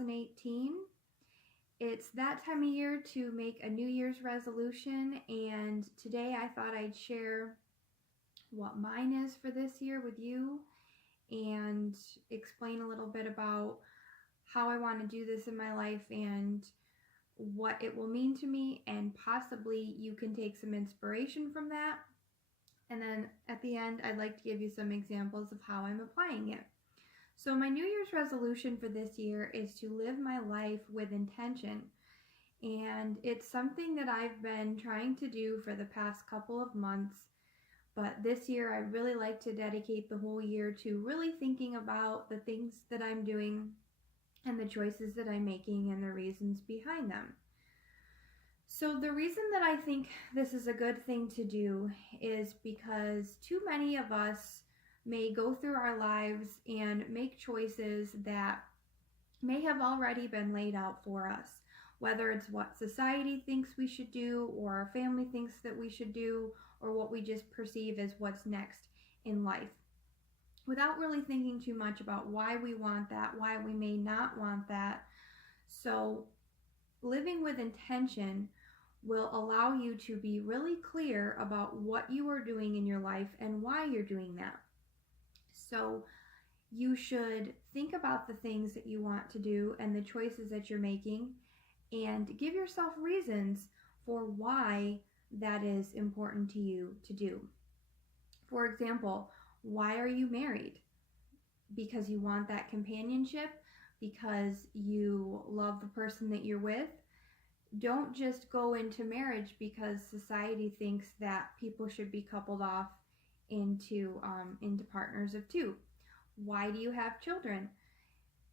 2018. It's that time of year to make a New Year's resolution, and today I thought I'd share what mine is for this year with you and explain a little bit about how I want to do this in my life and what it will mean to me, and possibly you can take some inspiration from that. And then at the end, I'd like to give you some examples of how I'm applying it. So, my New Year's resolution for this year is to live my life with intention. And it's something that I've been trying to do for the past couple of months. But this year, I'd really like to dedicate the whole year to really thinking about the things that I'm doing and the choices that I'm making and the reasons behind them. So the reason that I think this is a good thing to do is because too many of us may go through our lives and make choices that may have already been laid out for us, whether it's what society thinks we should do, or our family thinks that we should do, or what we just perceive as what's next in life, without really thinking too much about why we want that, why we may not want that. So living with intention will allow you to be really clear about what you are doing in your life and why you're doing that. So you should think about the things that you want to do and the choices that you're making, and give yourself reasons for why that is important to you to do. For example, why are you married? Because you want that companionship, because you love the person that you're with. Don't just go into marriage because society thinks that people should be coupled off into partners of two. Why do you have children?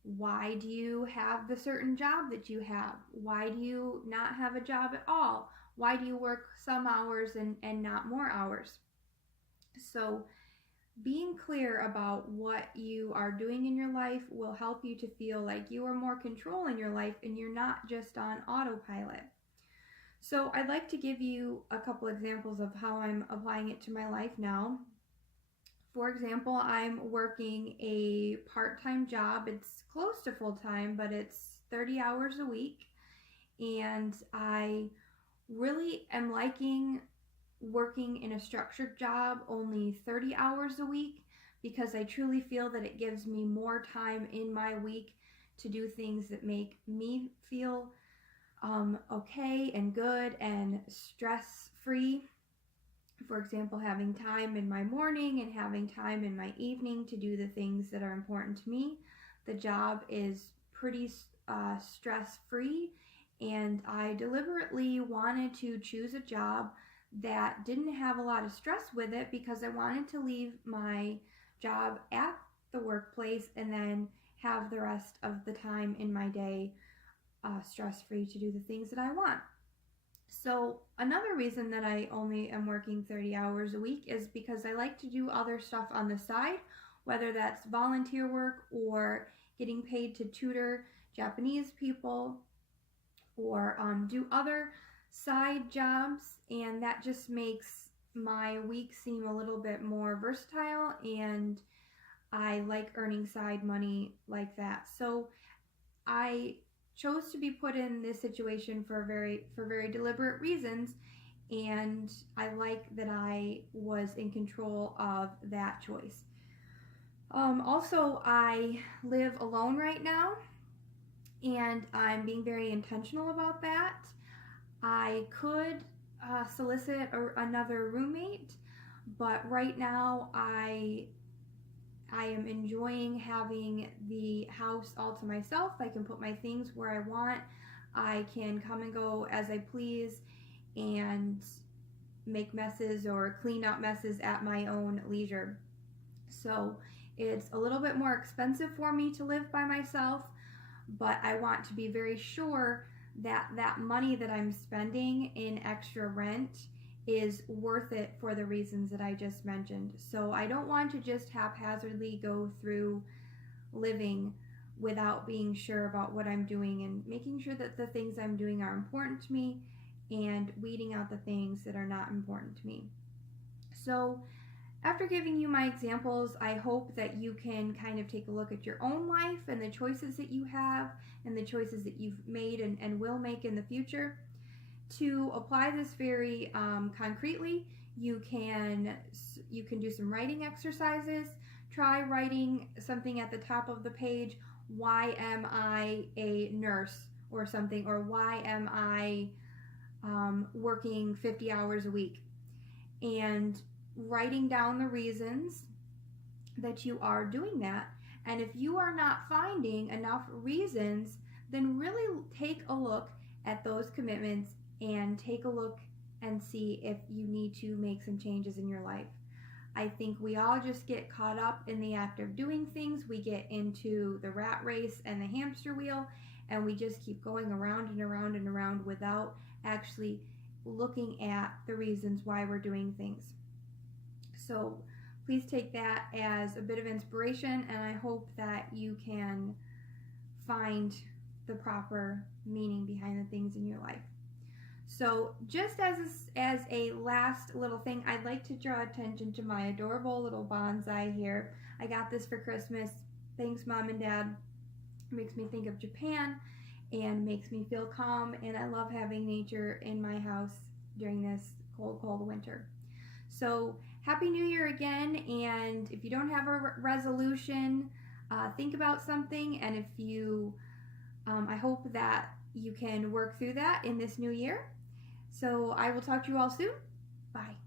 Why do you have the certain job that you have? Why do you not have a job at all? Why do you work some hours and not more hours? So being clear about what you are doing in your life will help you to feel like you are more control in your life and you're not just on autopilot. So I'd like to give you a couple examples of how I'm applying it to my life now. For example, I'm working a part-time job. It's close to full-time, but it's 30 hours a week. And I really am liking working in a structured job only 30 hours a week, because I truly feel that it gives me more time in my week to do things that make me feel okay and good and stress-free. For example, having time in my morning and having time in my evening to do the things that are important to me. The job is pretty stress-free, and I deliberately wanted to choose a job that didn't have a lot of stress with it, because I wanted to leave my job at the workplace and then have the rest of the time in my day stress-free to do the things that I want. So another reason that I only am working 30 hours a week is because I like to do other stuff on the side, whether that's volunteer work or getting paid to tutor Japanese people, or do other side jobs, and that just makes my week seem a little bit more versatile, and I like earning side money like that. So I chose to be put in this situation for very deliberate reasons, and I like that I was in control of that choice. Also, I live alone right now, and I'm being very intentional about that. I could solicit another roommate, but right now I am enjoying having the house all to myself. I can put my things where I want. I can come and go as I please and make messes or clean up messes at my own leisure. So it's a little bit more expensive for me to live by myself, but I want to be very sure that that money that I'm spending in extra rent is worth it for the reasons that I just mentioned. So I don't want to just haphazardly go through living without being sure about what I'm doing, and making sure that the things I'm doing are important to me and weeding out the things that are not important to me. So After giving you my examples, I hope that you can kind of take a look at your own life and the choices that you have and the choices that you've made and will make in the future. To apply this very concretely, you can do some writing exercises. Try writing something at the top of the page. Why am I a nurse or something? Or why am I working 50 hours a week? And writing down the reasons that you are doing that. And if you are not finding enough reasons, then really take a look at those commitments and take a look and see if you need to make some changes in your life. I think we all just get caught up in the act of doing things. We get into the rat race and the hamster wheel, and we just keep going around and around and around without actually looking at the reasons why we're doing things. So please take that as a bit of inspiration, and I hope that you can find the proper meaning behind the things in your life. So just as a last little thing, I'd like to draw attention to my adorable little bonsai here. I got this for Christmas. Thanks, Mom and Dad. It makes me think of Japan and makes me feel calm, and I love having nature in my house during this cold, cold winter. So Happy New Year again, and if you don't have a resolution, think about something, and if you, I hope that you can work through that in this new year. So I will talk to you all soon. Bye.